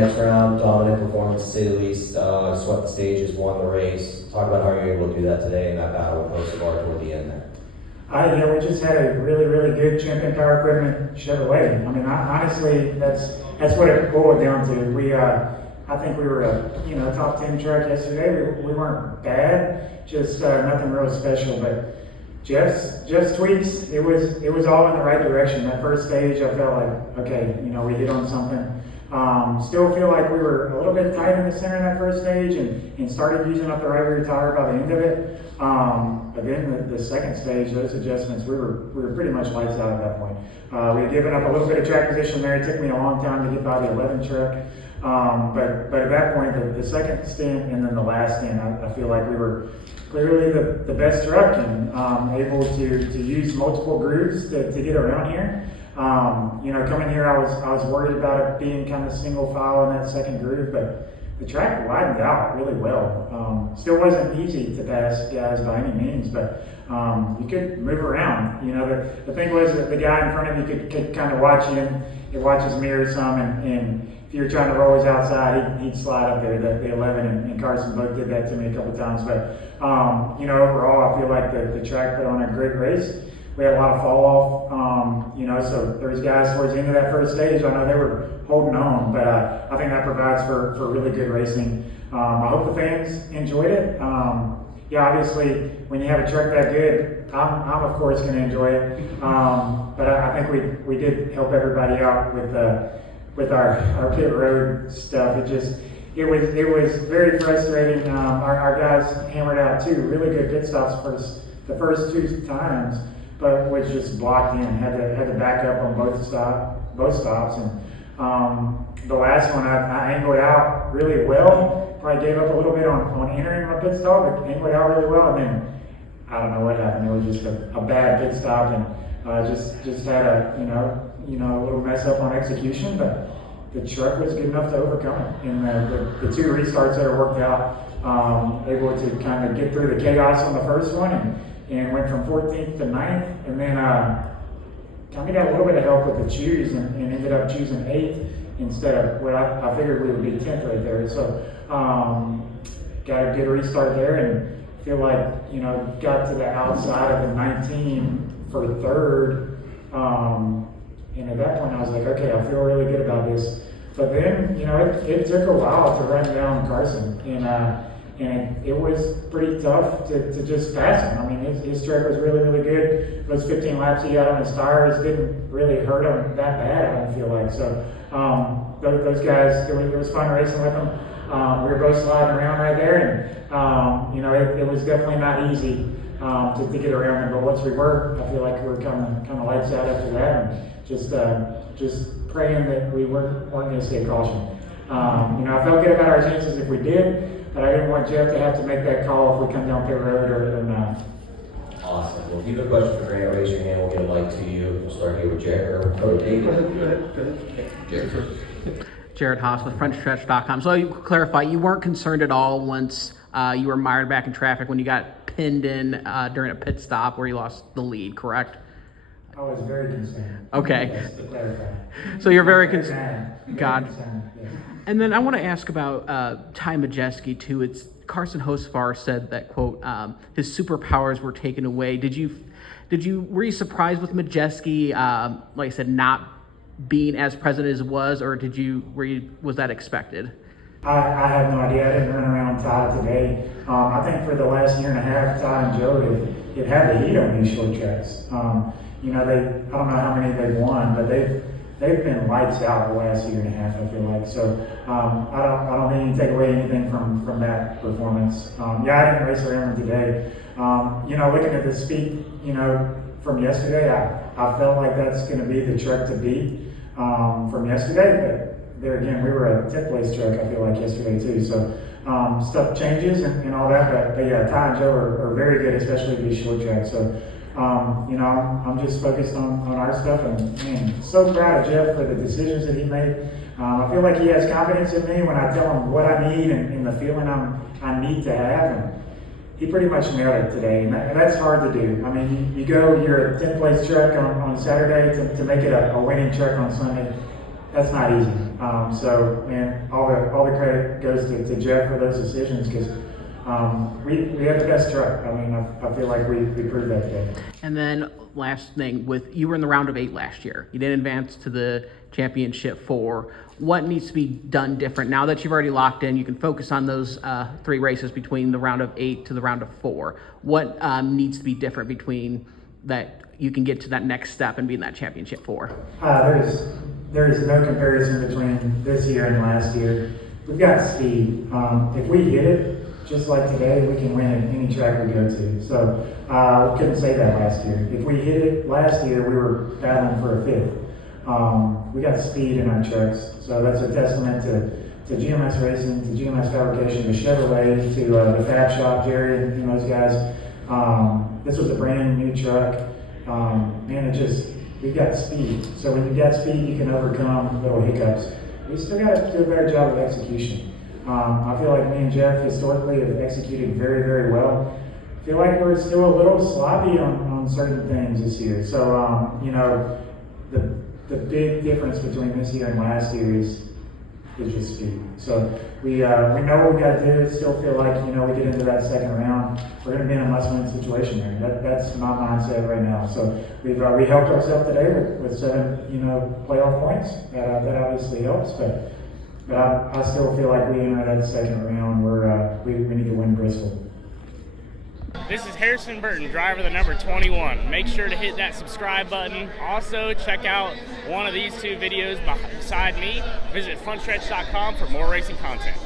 next round, dominant performance to say the least, swept the stages, won the race. Talk about how you're able to do that today in that battle with most of our toward the end there. Yeah, we just had a really, really good champion power equipment Chevrolet. I mean, honestly, that's what it boiled down to. I think we were a top 10 truck yesterday. We weren't bad, just nothing real special. But Jeff's tweaks, it was all in the right direction. That first stage, I felt like, okay, we hit on something. Still feel like we were a little bit tight in the center in that first stage and started using up the right rear tire by the end of it. But then the second stage, those adjustments, we were pretty much lights out at that point. We had given up a little bit of track position there. It took me a long time to get by the 11 truck. But at that point, the second stint and then the last stint, I feel like we were clearly the best truck and able to use multiple grooves to get around here. Coming here, I was worried about it being kind of single file in that second groove, but the track widened out really well. Still wasn't easy to pass guys by any means, but you could move around. The thing was that the guy in front of you could kind of watch him. He watches mirror some, and if you were trying to roll his outside, he'd slide up there, the 11, and Carson both did that to me a couple times. But, overall, I feel like the track put on a great race. We had a lot of fall off, so there was guys towards the end of that first stage, I know they were holding on, but I think that provides for really good racing. I hope the fans enjoyed it. Obviously, when you have a truck that good, I'm of course going to enjoy it. But I think we did help everybody out with our pit road stuff. It was very frustrating. Our guys hammered out two really good pit stops the first two times, but was just blocked in. Had to back up on both stops, and the last one I angled out really well. Probably gave up a little bit on entering my pit stop, but angled out really well, and then I don't know what happened. It was just a bad pit stop, and just had a little mess up on execution, but the truck was good enough to overcome it. And the two restarts that worked out, able to kind of get through the chaos on the first one, and went from 14th to 9th, and then kind of got a little bit of help with the choose and ended up choosing 8th instead of what I figured we would be 10th right there. So got a good restart there, and feel like got to the outside of the 19 for third. And at that point, I was like, okay, I feel really good about this. But then, it took a while to run down Carson, and it was pretty tough to just pass him. I mean, his truck was really, really good. Those 15 laps he got on his tires didn't really hurt him that bad, I don't feel like. So those guys, it was fun racing with them. We were both sliding around right there, and it was definitely not easy to get around them. But once we were, I feel like we were kind of lights out after that, and just praying that we weren't going to stay caution. I felt good about our chances if we did, but I didn't want Jeff to have to make that call if we come down pit road or not. Awesome. Well, if you have a question for Grant, raise your hand. We'll get a mic to you. We'll start here with Jared. Or go to Dave. Go ahead. Jared first. Jared Haas with Frontstretch.com. So you clarify, you weren't concerned at all once you were mired back in traffic when you got pinned in during a pit stop where you lost the lead, correct? I was very concerned. Okay. Yes, to clarify. So you're very concerned. God. Yes. And then I want to ask about Ty Majeski too. It's Carson Hocevar said that, quote, his superpowers were taken away. Were you surprised with Majeski, like I said, not being as present as it was, or was that expected? I have no idea. I didn't run around Ty today. I think for the last year and a half, Ty and Joe have had the heat on these short tracks. I don't know how many they've won, but they've been lights out the last year and a half, I feel like. So I don't think you can take away anything from that performance. I didn't race around them today. Looking at the speed, from yesterday, I felt like that's going to be the truck to beat from yesterday. But there again, we were a 10th place truck, I feel like, yesterday too. So stuff changes and all that. But yeah, Ty and Joe are very good, especially these short tracks. So I'm just focused on our stuff, and man, so proud of Jeff for the decisions that he made. I feel like he has confidence in me when I tell him what I need and the feeling I need to have, and he pretty much nailed it today, and that's hard to do. I mean, you're a 10th place truck on Saturday to make it a winning truck on Sunday. That's not easy. So, man, all the credit goes to Jeff for those decisions because we have the best truck. I mean, I feel like we proved that today. And then last thing, you were in the round of 8 last year. You didn't advance to the championship 4. What needs to be done different now that you've already locked in? You can focus on those 3 races between the round of 8 to the round of 4. What needs to be different between that you can get to that next step and be in that championship 4? There is no comparison between this year and last year. We've got speed. If we hit it, just like today, we can win at any track we go to. So we couldn't say that last year. If we hit it last year, we were battling for a 5th. We got speed in our trucks, so that's a testament to GMS Racing, to GMS Fabrication, to Chevrolet, to the Fab Shop, Jerry, and those guys. This was a brand new truck. We've got speed. So when you've got speed, you can overcome little hiccups. We still got to do a better job of execution. I feel like me and Jeff historically have executed very, very well. I feel like we're still a little sloppy on certain things this year. So, the big difference between this year and last year is just speed. So we know what we got to do. Still feel like, we get into that second round, we're going to be in a must-win situation there. That's my mindset right now. So we helped ourselves today with 7, playoff points. That obviously helps, but I still feel like we enter that second round where we need to win Bristol. This is Harrison Burton, driver the number 21. Make sure to hit that subscribe button. Also, check out one of these 2 videos beside me. Visit frontstretch.com for more racing content.